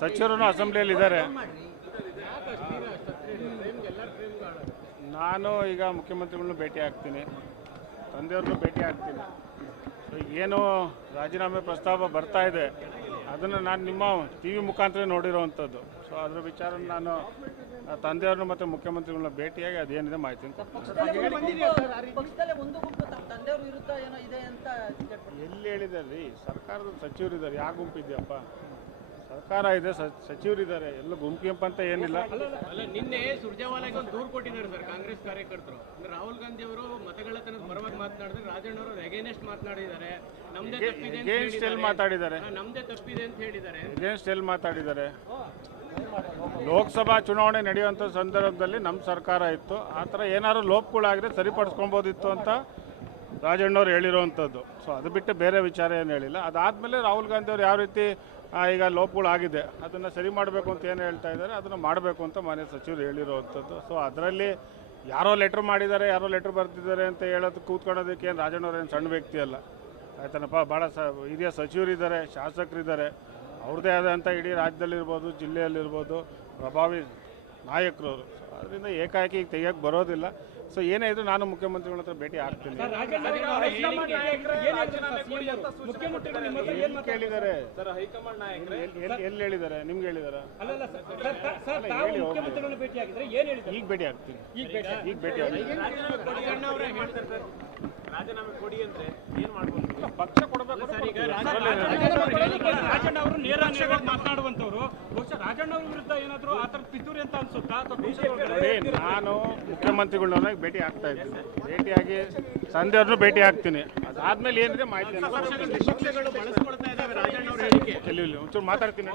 ಸಚಿವರು ಅಸೆಂಬ್ಲಿಯಲ್ಲಿ ಇದ್ದಾರೆ. ನಾನು ಈಗ ಮುಖ್ಯಮಂತ್ರಿಗಳನ್ನ ಭೇಟಿ ಆಗ್ತೀನಿ, ತಂದೆಯವ್ರನ್ನೂ ಭೇಟಿ ಆಗ್ತೀನಿ. ಸೊ ಏನು ರಾಜೀನಾಮೆ ಪ್ರಸ್ತಾವ ಬರ್ತಾ ಇದೆ ಅದನ್ನು ನಾನು ನಿಮ್ಮ ಟಿ ವಿ ಮುಖಾಂತರ ನೋಡಿರೋವಂಥದ್ದು. ಸೊ ಅದರ ವಿಚಾರ ನಾನು ತಂದೆಯವ್ರನ್ನ ಮತ್ತು ಮುಖ್ಯಮಂತ್ರಿಗಳನ್ನ ಭೇಟಿಯಾಗಿ ಅದೇನಿದೆ ಮಾಹಿತಿ ಎಲ್ಲಿ ಹೇಳಿದ್ದಾರೆ ರೀ. ಸರ್ಕಾರದ ಸಚಿವರಿದ್ದಾರೆ, ಯಾವ ಗುಂಪಿದೆಯಪ್ಪ? ಸರ್ಕಾರ ಇದೆ, ಸಚಿವರಿದ್ದಾರೆ, ಎಲ್ಲ ಗುಂಪು ಅಂತ ಏನಿಲ್ಲ. ಅಲ್ಲ, ನಿನ್ನೆ ಸುರ್ಜೇವಾಲಾಗೆ ಒಂದು ದೂರು ಕೊಟ್ಟಿದ್ದಾರೆ ಸರ್ ಕಾಂಗ್ರೆಸ್ ಕಾರ್ಯಕರ್ತರು. ಅಂದ್ರೆ ರಾಹುಲ್ ಗಾಂಧಿ ಅವರು ಮತಗಳತನದ ಪರವಾಗಿ ಮಾತನಾಡಿದ್ರೆ, ರಾಜಣ್ಣ ಅವರು ಅಗೇನೆಸ್ಟ್ ಮಾತನಾಡಿದ್ದಾರೆ. ನಮ್ದೇ ತಪ್ಪಿದೆ ಮಾತಾಡಿದ್ದಾರೆ, ನಮ್ದೇ ತಪ್ಪಿದೆ ಅಂತ ಹೇಳಿದ್ದಾರೆ. ಅಗೇನ್ಸ್ಟ್ ಎಲ್ಲಿ ಮಾತಾಡಿದ್ದಾರೆ? ಲೋಕಸಭಾ ಚುನಾವಣೆ ನಡೆಯುವಂಥ ಸಂದರ್ಭದಲ್ಲಿ ನಮ್ಮ ಸರ್ಕಾರ ಇತ್ತು, ಆ ಥರ ಏನಾದ್ರು ಲೋಪಗಳಾದರೆ ಸರಿಪಡಿಸ್ಕೊಬೋದಿತ್ತು ಅಂತ ರಾಜಣ್ಣವ್ರು ಹೇಳಿರೋವಂಥದ್ದು. ಸೊ ಅದು ಬಿಟ್ಟು ಬೇರೆ ವಿಚಾರ ಏನು ಹೇಳಿಲ್ಲ. ಅದಾದಮೇಲೆ ರಾಹುಲ್ ಗಾಂಧಿ ಅವರು ಯಾವ ರೀತಿ ಈಗ ಲೋಪಗಳಾಗಿದೆ ಅದನ್ನು ಸರಿ ಮಾಡಬೇಕು ಅಂತ ಏನು ಹೇಳ್ತಾ ಇದ್ದಾರೆ ಅದನ್ನು ಮಾಡಬೇಕು ಅಂತ ಮಾನ್ಯ ಸಚಿವರು ಹೇಳಿರೋವಂಥದ್ದು. ಸೊ ಅದರಲ್ಲಿ ಯಾರೋ ಲೆಟ್ರ್ ಮಾಡಿದ್ದಾರೆ, ಯಾರೋ ಲೆಟ್ರ್ ಬರ್ತಿದ್ದಾರೆ ಅಂತ ಹೇಳೋದು ಕೂತ್ಕೊಳ್ಳೋದಕ್ಕೆ ಏನು ರಾಜಣ್ಣವ್ರು ಏನು ಸಣ್ಣ ವ್ಯಕ್ತಿ ಅಲ್ಲ, ಆಯ್ತಾನಪ್ಪ. ಭಾಳ ಹಿರಿಯ ಸಚಿವರಿದ್ದಾರೆ, ಶಾಸಕರಿದ್ದಾರೆ, ಅವ್ರದ್ದೇ ಆದಂಥ ಇಡೀ ರಾಜ್ಯದಲ್ಲಿರ್ಬೋದು, ಜಿಲ್ಲೆಯಲ್ಲಿರ್ಬೋದು ಪ್ರಭಾವಿ ನಾಯಕರು ಅವರು. ಅದರಿಂದ ಏಕಾಏಕಿ ಈಗ ತೆಗಿಯೋಕ್ಕೆ ಬರೋದಿಲ್ಲ. ಸೊ ಏನೇ ಇದ್ರು ನಾನು ಮುಖ್ಯಮಂತ್ರಿಗಳ ಹತ್ರ ಭೇಟಿ ಆಗ್ತೀನಿ. ಕೇಳಿದ್ದಾರೆ, ಎಲ್ಲಿ ಹೇಳಿದ್ದಾರೆ? ನಿಮ್ಗೆ ಹೇಳಿದಾರ? ಈಗ ಭೇಟಿ ಆಗ್ತೀನಿ, ಈಗ ಭೇಟಿ ಆಗ್ತೀನಿ. ರಾಜೀನಾಮೆ ಕೊಡಿ ಅಂದ್ರೆ ಏನ್ ಮಾಡ್ಬೋದು? ಪಕ್ಷ ಕೊಡಬೇಕು. ರಾಜಣ್ಣ ಅವರು ನೇರವಾಗಿ ಮಾತನಾಡುವಂತವ್ರು, ಬಹುಶಃ ರಾಜಣ್ಣ ಅವ್ರ ವಿರುದ್ಧ ಏನಾದ್ರು ಆ ಥರ ಪಿತೂರಿ ಅಂತ ಅನ್ಸುತ್ತಾ? ನಾನು ಮುಖ್ಯಮಂತ್ರಿಗಳನ್ನ ಭೇಟಿ ಆಗ್ತಾ ಇದ್ದೀನಿ, ಭೇಟಿಯಾಗಿ ಸಂದೇವ್ರನ್ನೂ ಭೇಟಿ ಆಗ್ತೀನಿ. ಅದಾದ್ಮೇಲೆ ಏನಿದೆ ಮಾಹಿತಿ ವಿಪಕ್ಷಗಳು ಬಳಸ್ಕೊಳ್ತಾ ಇದ್ದಾವೆ ರಾಜಣ್ಣ ಅವ್ರ ಹೇಳಿಕೆ. ಒಂಚೂರು ಮಾತಾಡ್ತೀನಿ.